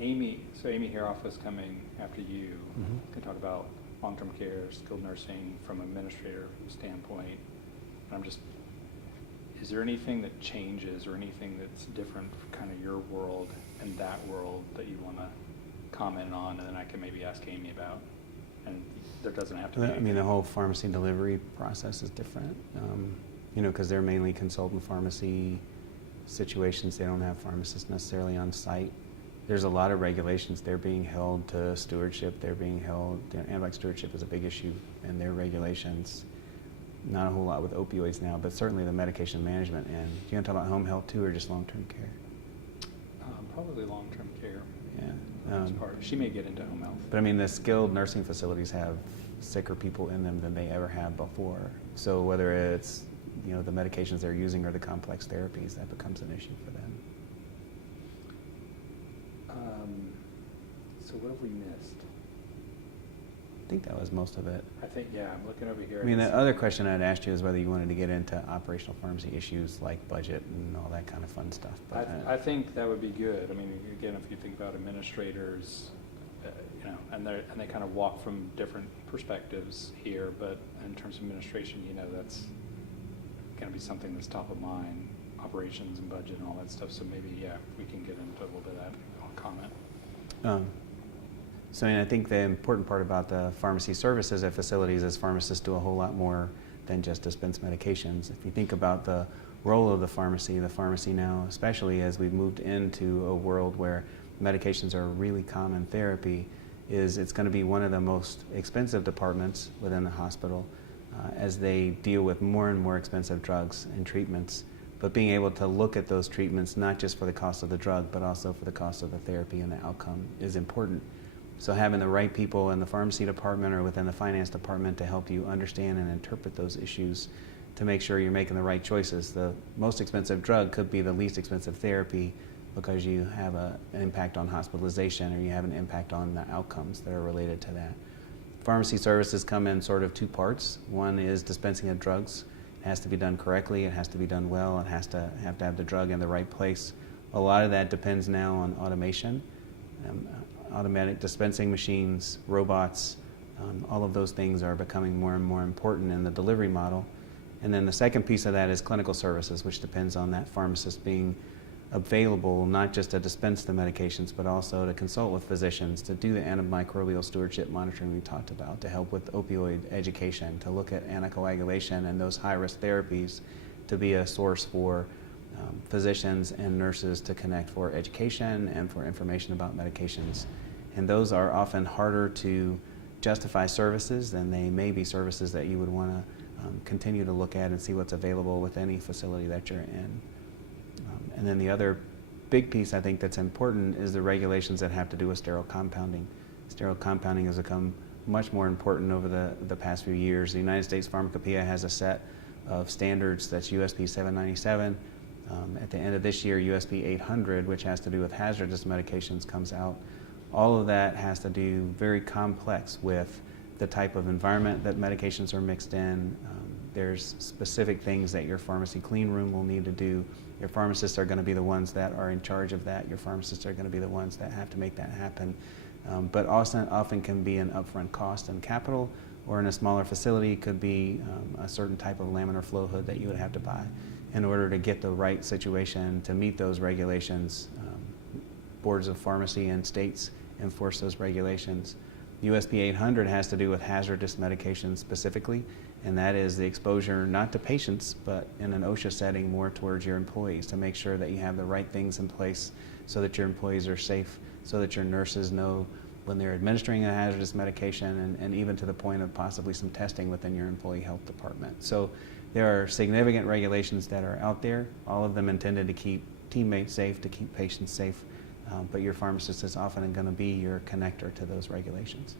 Amy Haroff is coming after you. Can talk about long-term care, skilled nursing from an administrator standpoint. And is there anything that changes or anything that's different for kind of your world and that world that you want to comment on, and then I can maybe ask Amy about? And there doesn't have to be anything. The whole pharmacy delivery process is different, because they're mainly consultant pharmacy situations. They don't have pharmacists necessarily on site. There's a lot of regulations. They're being held to stewardship. Antibiotic stewardship is a big issue in their regulations. Not a whole lot with opioids now, but certainly the medication management. And do you want to talk about home health too, or just long-term care? Probably long-term care. Yeah. Part. She may get into home health. But the skilled nursing facilities have sicker people in them than they ever have before. So whether it's the medications they're using or the complex therapies, that becomes an issue for them. So what have we missed? I think that was most of it. I'm looking over here. The other question I'd asked you is whether you wanted to get into operational pharmacy issues like budget and all that kind of fun stuff. But I think that would be good. Again, if you think about administrators, and they kind of walk from different perspectives here, but in terms of administration, that's going to be something that's top of mind, operations and budget and all that stuff. So maybe, we can get into a little bit of that. I'll comment. I think the important part about the pharmacy services at facilities is pharmacists do a whole lot more than just dispense medications. If you think about the role of the pharmacy now, especially as we've moved into a world where medications are a really common therapy, it's going to be one of the most expensive departments within the hospital as they deal with more and more expensive drugs and treatments. But being able to look at those treatments, not just for the cost of the drug, but also for the cost of the therapy and the outcome is important. So having the right people in the pharmacy department or within the finance department to help you understand and interpret those issues to make sure you're making the right choices. The most expensive drug could be the least expensive therapy because you have an impact on hospitalization or you have an impact on the outcomes that are related to that. Pharmacy services come in sort of two parts. One is dispensing of drugs. It has to be done correctly, it has to be done well, it has to have the drug in the right place. A lot of that depends now on automation. Automatic dispensing machines, robots, all of those things are becoming more and more important in the delivery model. And then the second piece of that is clinical services, which depends on that pharmacist being available not just to dispense the medications, but also to consult with physicians, to do the antimicrobial stewardship monitoring we talked about, to help with opioid education, to look at anticoagulation and those high-risk therapies, to be a source for physicians and nurses to connect for education and for information about medications. And those are often harder to justify services than they may be services that you would want to continue to look at and see what's available with any facility that you're in. And then the other big piece I think that's important is the regulations that have to do with sterile compounding. Sterile compounding has become much more important over the past few years. The United States Pharmacopoeia has a set of standards that's USP 797. At the end of this year, USP 800, which has to do with hazardous medications, comes out. All of that has to do very complex with the type of environment that medications are mixed in. There's specific things that your pharmacy clean room will need to do. Your pharmacists are going to be the ones that are in charge of that. Your pharmacists are going to be the ones that have to make that happen. But also often can be an upfront cost and capital, or in a smaller facility could be a certain type of laminar flow hood that you would have to buy in order to get the right situation to meet those regulations. Boards of pharmacy and states enforce those regulations. USP 800 has to do with hazardous medications specifically, and that is the exposure not to patients, but in an OSHA setting more towards your employees, to make sure that you have the right things in place so that your employees are safe, so that your nurses know when they're administering a hazardous medication, and even to the point of possibly some testing within your employee health department. So there are significant regulations that are out there, all of them intended to keep teammates safe, to keep patients safe, but your pharmacist is often going to be your connector to those regulations.